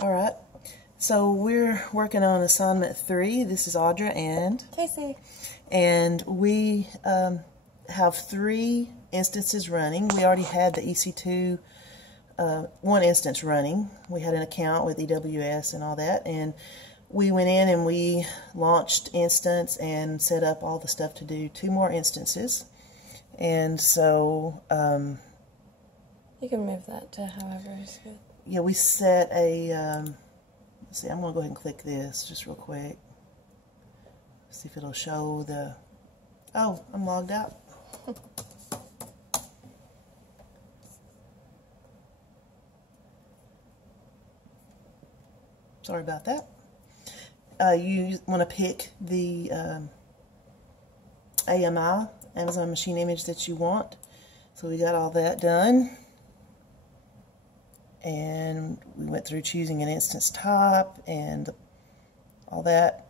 Alright, so we're working on assignment 3. This is Audra and Casey. And we have 3 instances running. We already had the EC2 one instance running. We had an account with AWS and all that, and we went in and we launched instance and set up all the stuff to do 2 more instances. And so you can move that to however is good. Yeah, we set a let's see, I'm going to go ahead and click this just real quick. See if it'll show the... Oh, I'm logged out. Sorry about that. You want to pick the AMI, Amazon Machine Image, that you want. So we got all that done. And we went through choosing an instance type and all that.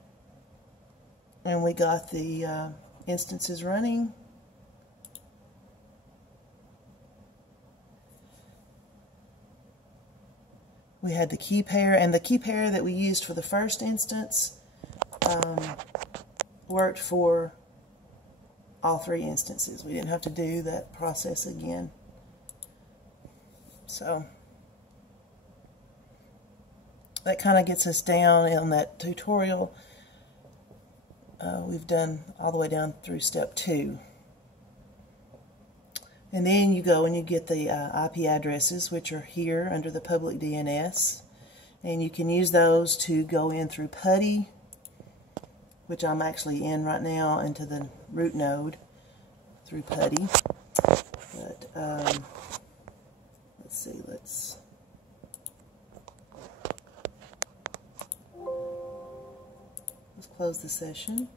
And we got the instances running. We had the key pair, and the key pair that we used for the first instance worked for all 3 instances. We didn't have to do that process again. So that kind of gets us down in that tutorial. We've done all the way down through step 2. And then you go and you get the IP addresses, which are here under the public DNS. And you can use those to go in through PuTTY, which I'm actually in right now, into the root node through PuTTY. But let's see, let's close the session.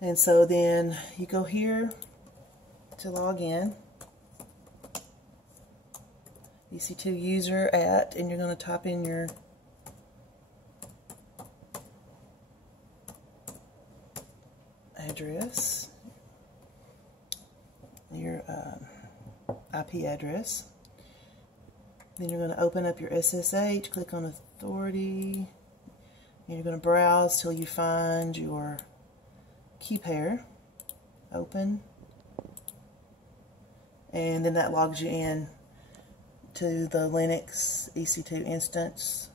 And so then you go here to log in, EC2 user at, and you're going to type in your address, your IP address. Then you're going to open up your SSH, click on authority, and you're going to browse till you find your key pair. Open. And then that logs you in to the Linux EC2 instance.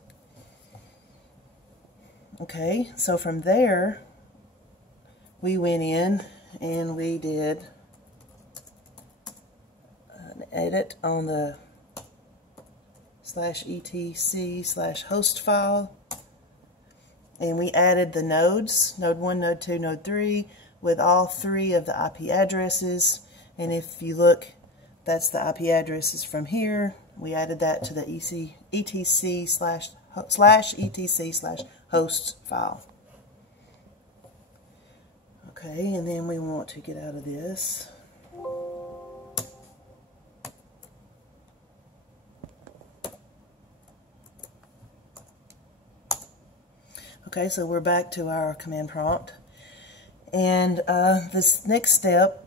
Okay, so from there we went in and we did an edit on the /etc/host file, and we added the nodes, node 1, node 2, node 3, with all 3 of the IP addresses. And if you look, that's the IP addresses from here. We added that to the etc/hosts file. Okay, and then we want to get out of this. Okay, so we're back to our command prompt. And this next step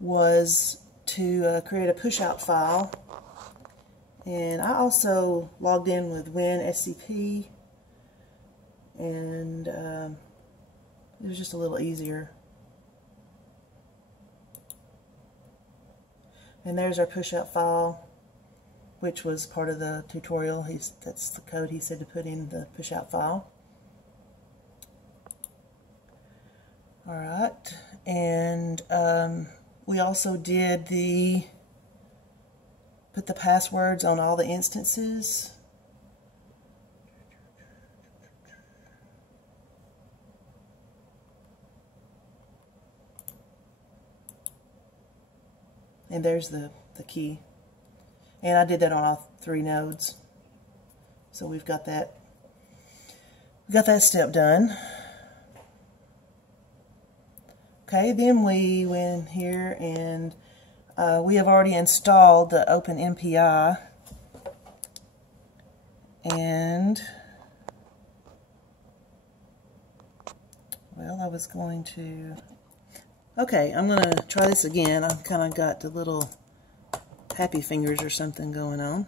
was to create a push-out file. And I also logged in with WinSCP, and it was just a little easier. And there's our push-out file, which was part of the tutorial. That's the code he said to put in the push-out file. Alright, and we also did put the passwords on all the instances. And there's the key. And I did that on all 3 nodes. So we've got that step done. Okay, then we went here and we have already installed the OpenMPI, and well, I was going to, okay, I'm going to try this again. I've kind of got the little happy fingers or something going on.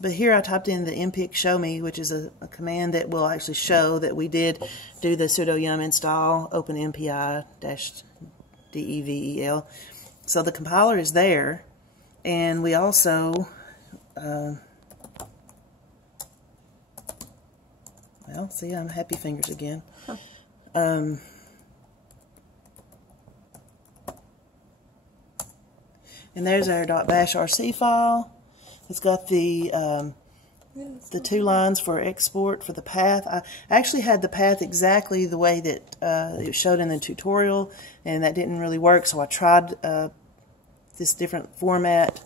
But here I typed in the mpic show me, which is a command that will actually show that we did do the sudo yum install open-mpi-devel. So the compiler is there, and we also, well, see, I'm happy fingers again. And there's our .bash rc file. It's got the 2 lines for export for the path. I actually had the path exactly the way that it showed in the tutorial, and that didn't really work, so I tried this different format,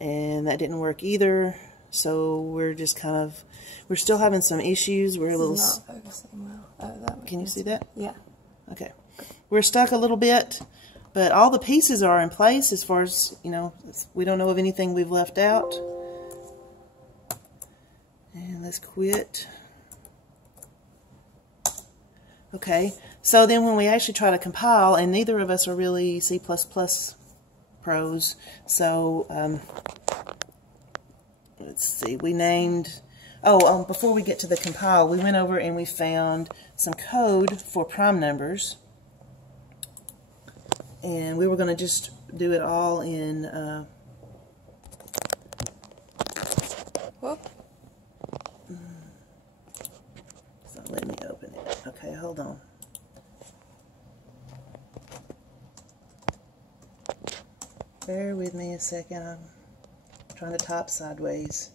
and that didn't work either. So we're just kind of, we're still having some issues. We're a little... Not focusing well. Oh, that Can you see that? Yeah. Okay. We're stuck a little bit, but all the pieces are in place as far as, you know, we don't know of anything we've left out. And let's quit. Okay, so then when we actually try to compile, and neither of us are really C++ pros, so let's see, we named, before we get to the compile, we went over and we found some code for prime numbers, and we were going to just do it all in Whoop. it's not letting me open it. Okay, hold on. Bear with me a second. I'm trying to type sideways.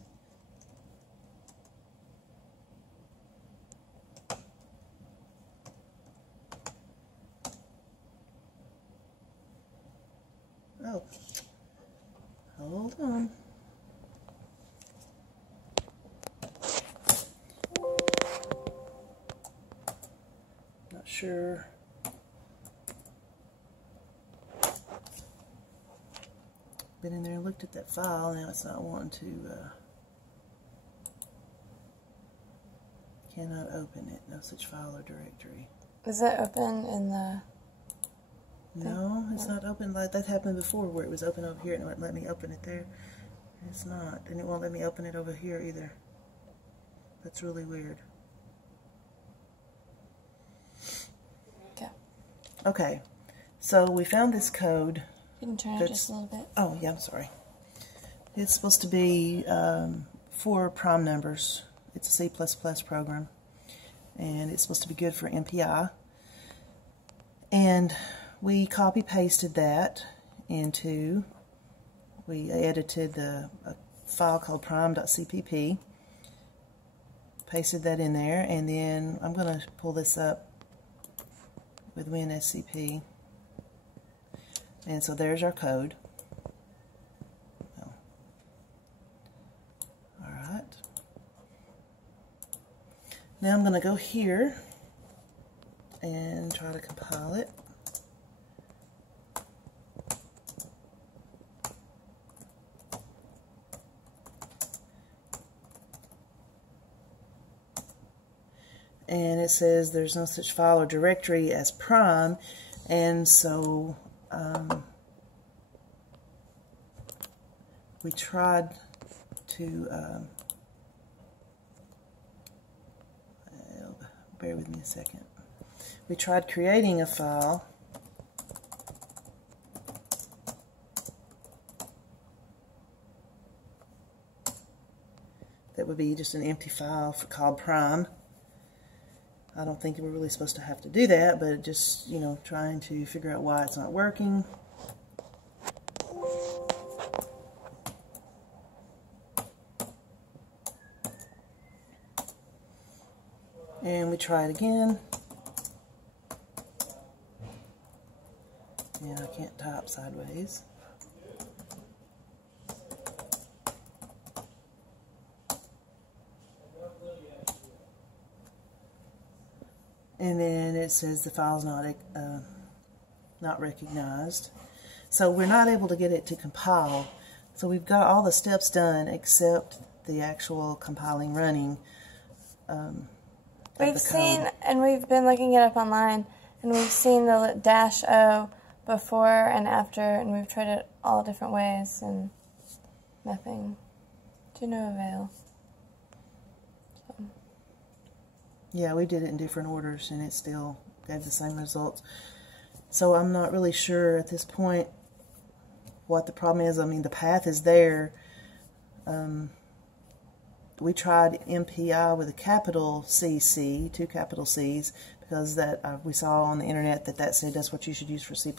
Oh, hold on. Not sure. Been in there and looked at that file. Now it's not wanting to. Cannot open it. No such file or directory. Is it open in the... No, it's not open. Like that happened before, where it was open over here and it wouldn't let me open it there. It's not, and it won't let me open it over here either. That's really weird. Okay. Okay, so we found this code. You can turn it just a little bit. Oh, yeah, I'm sorry. It's supposed to be for prime numbers. It's a C++ program, and it's supposed to be good for MPI. And we copy-pasted that into, we edited a file called prime.cpp, pasted that in there, and then I'm going to pull this up with WinSCP. And so there's our code. Alright. Now I'm going to go here and try to compile it. And it says there's no such file or directory as prime, and so we tried to bear with me a second. We tried creating a file that would be just an empty file called prime. I don't think we're really supposed to have to do that, but just, you know, trying to figure out why it's not working. And we try it again. Yeah, I can't type sideways. And then it says the file's not recognized. So we're not able to get it to compile. So we've got all the steps done except the actual compiling running. We've seen, and we've been looking it up online, and we've seen the -o before and after, and we've tried it all different ways, and nothing. to no avail. So. Yeah, we did it in different orders, and it still gave the same results. So I'm not really sure at this point what the problem is. I mean, the path is there. We tried MPI with a capital CC, 2 capital C's, because that we saw on the internet that said that's what you should use for C++,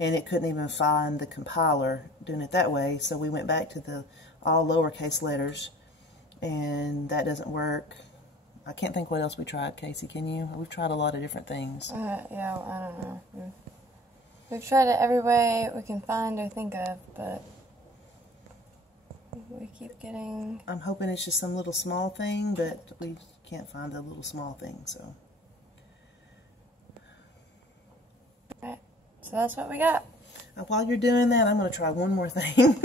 and it couldn't even find the compiler doing it that way. So we went back to the all lowercase letters, and that doesn't work. I can't think what else we tried, Casey. Can you? We've tried a lot of different things. Yeah, I don't know. We've tried it every way we can find or think of, but we keep getting... I'm hoping it's just some little small thing, but we can't find a little small thing, so... Alright, so that's what we got. While you're doing that, I'm going to try one more thing.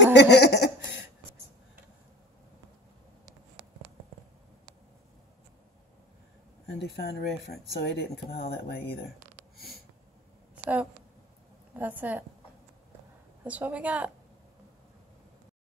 Undefined reference, so it didn't compile that way either. So, that's it. That's what we got.